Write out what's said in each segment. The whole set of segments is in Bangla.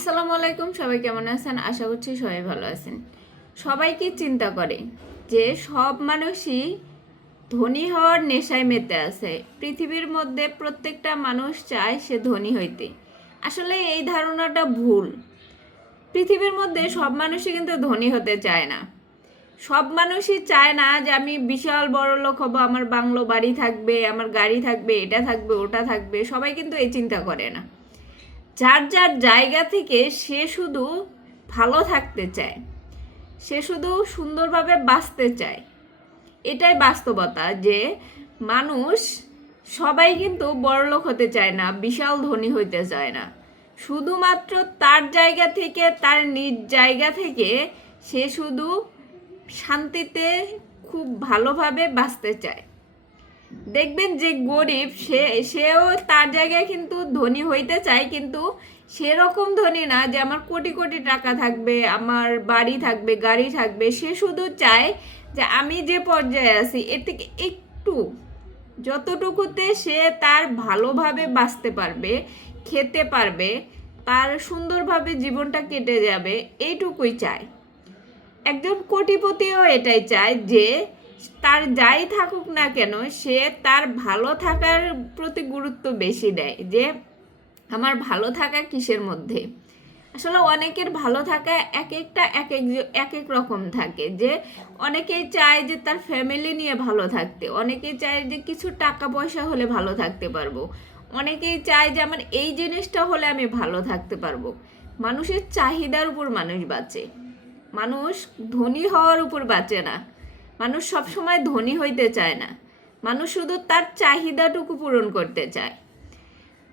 আসসালামু আলাইকুম, সবাই কেমন আছেন? আশা করছি সবাই ভালো আছেন। সবাই কি চিন্তা করে যে সব মানুষই ধনী হওয়ার নেশায় মেতে আছে। পৃথিবীর মধ্যে প্রত্যেকটা মানুষ চায় সে ধনী হইতে। আসলে এই ধারণাটা ভুল। পৃথিবীর মধ্যে সব মানুষই কিন্তু ধনী হতে চায় না। সব মানুষই চায় না যে আমি বিশাল বড় লোক হব, আমার বাংলো বাড়ি থাকবে, আমার গাড়ি থাকবে, এটা থাকবে, ওটা থাকবে। সবাই কিন্তু এই চিন্তা করে না। যার যার জায়গা থেকে সে শুধু ভালো থাকতে চায়, সে শুধু সুন্দরভাবে বাঁচতে চায়। এটাই বাস্তবতা যে মানুষ সবাই কিন্তু বড়লোক হতে চায় না, বিশাল ধনী হইতে চায় না। শুধুমাত্র তার জায়গা থেকে, তার নিজ জায়গা থেকে সে শুধু শান্তিতে খুব ভালোভাবে বাঁচতে চায়। দেখবেন যে গরিব, সে, সেও তার জায়গায় কিন্তু ধনী হইতে চায়, কিন্তু সেরকম ধনী না যে আমার কোটি কোটি টাকা থাকবে, আমার বাড়ি থাকবে, গাড়ি থাকবে। সে শুধু চায় যে আমি যে পর্যায়ে আছি, এর থেকে একটু, যতটুকুতে সে তার ভালোভাবে বাঁচতে পারবে, খেতে পারবে, তার সুন্দরভাবে জীবনটা কেটে যাবে, এইটুকুই চায়। একজন কোটিপতিও এটাই চায় যে তার যাই থাকুক না কেন, সে তার ভালো থাকার প্রতি গুরুত্ব বেশি দেয় যে, আমার ভালো থাকা কিসের মধ্যে? আসলে অনেকের ভালো থাকা এক একটা এক এক এক এক রকম থাকে। যে অনেকেই চায় যে তার ফ্যামিলি নিয়ে ভালো থাকতে অনেকেই চায় যে কিছু টাকা পয়সা হলে ভালো থাকতে পারব অনেকেই চায় যে আমার এই জিনিসটা হলে আমি ভালো থাকতে পারব। মানুষের চাহিদার উপর মানুষ বাঁচে। মানুষ ধনী হওয়ার উপর বাঁচে না। মানুষ সব সময় ধনী হইতে চায় না। মানুষ শুধু তার চাহিদাটুকু পূরণ করতে চায়।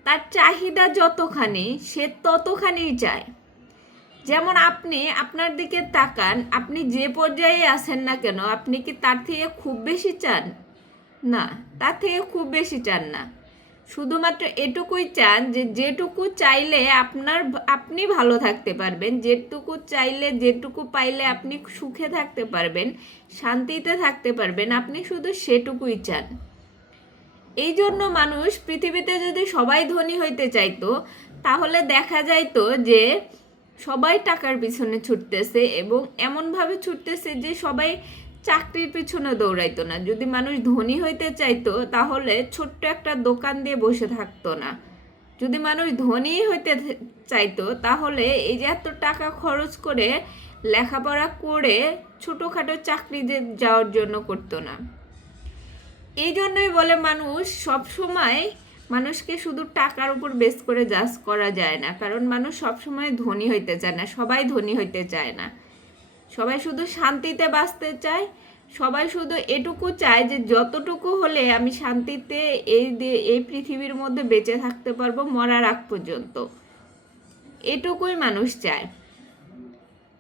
তার চাহিদা যতখানি, সে ততখানিই চায়। যেমন আপনি আপনার দিকে তাকান, আপনি যে পর্যায়ে আছেন না কেন, আপনি কি তার থেকে খুব বেশি চান? না, তার থেকে খুব বেশি চান না। শুধুমাত্র এটুকুই চান যে যেটুকু চাইলে আপনার আপনি ভালো থাকতে পারবেন, যেটুকু চাইলে, যেটুকু পাইলে আপনি সুখে থাকতে পারবেন, শান্তিতে থাকতে পারবেন, আপনি শুধু সেটুকুই চান। এই জন্য মানুষ পৃথিবীতে যদি সবাই ধনী হইতে চাইতো, তাহলে দেখা যাইতো যে সবাই টাকার পিছনে ছুটতেছে এবং এমনভাবে ছুটতেছে যে সবাই চাকরির পিছনে দৌড়াইতো না। যদি মানুষ ধনী হইতে চাইতো, তাহলে ছোট্ট একটা দোকান দিয়ে বসে থাকতো না। যদি মানুষ ধনী হইতে চাইতো, তাহলে এই যে এত টাকা খরচ করে লেখাপড়া করে ছোটোখাটো চাকরি যাওয়ার জন্য করতো না। এই জন্যই বলে মানুষ, সব সময় মানুষকে শুধু টাকার উপর বেস করে জাজ করা যায় না। কারণ মানুষ সব সময় ধনী হইতে চায় না, সবাই ধনী হইতে চায় না। সবাই শুধু শান্তিতে বাঁচতে চায়, সবাই শুধু এটুকু চায় যে যতটুকু হলে আমি শান্তিতে এই এই পৃথিবীর মধ্যে বেঁচে থাকতে পারব মরার আগ পর্যন্ত। এটুকুই মানুষ চায়।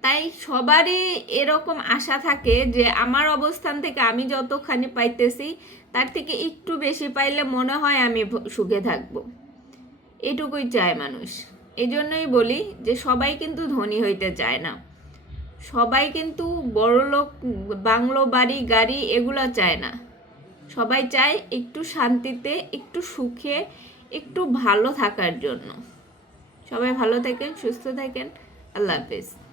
তাই সবারই এরকম আশা থাকে যে আমার অবস্থান থেকে আমি যতখানি পাইতেছি, তার থেকে একটু বেশি পাইলে মনে হয় আমি সুখে থাকব। এটুকুই চায় মানুষ। এই জন্যই বলি যে সবাই কিন্তু ধনী হইতে চায় না। সবাই কিন্তু বড়লোক, বাংলো বাড়ি, গাড়ি এগুলো চায় না। সবাই চায় একটু শান্তিতে, একটু সুখে, একটু ভালো থাকার জন্য। সবাই ভালো থাকেন, সুস্থ থাকেন। আল্লাহ হাফেজ।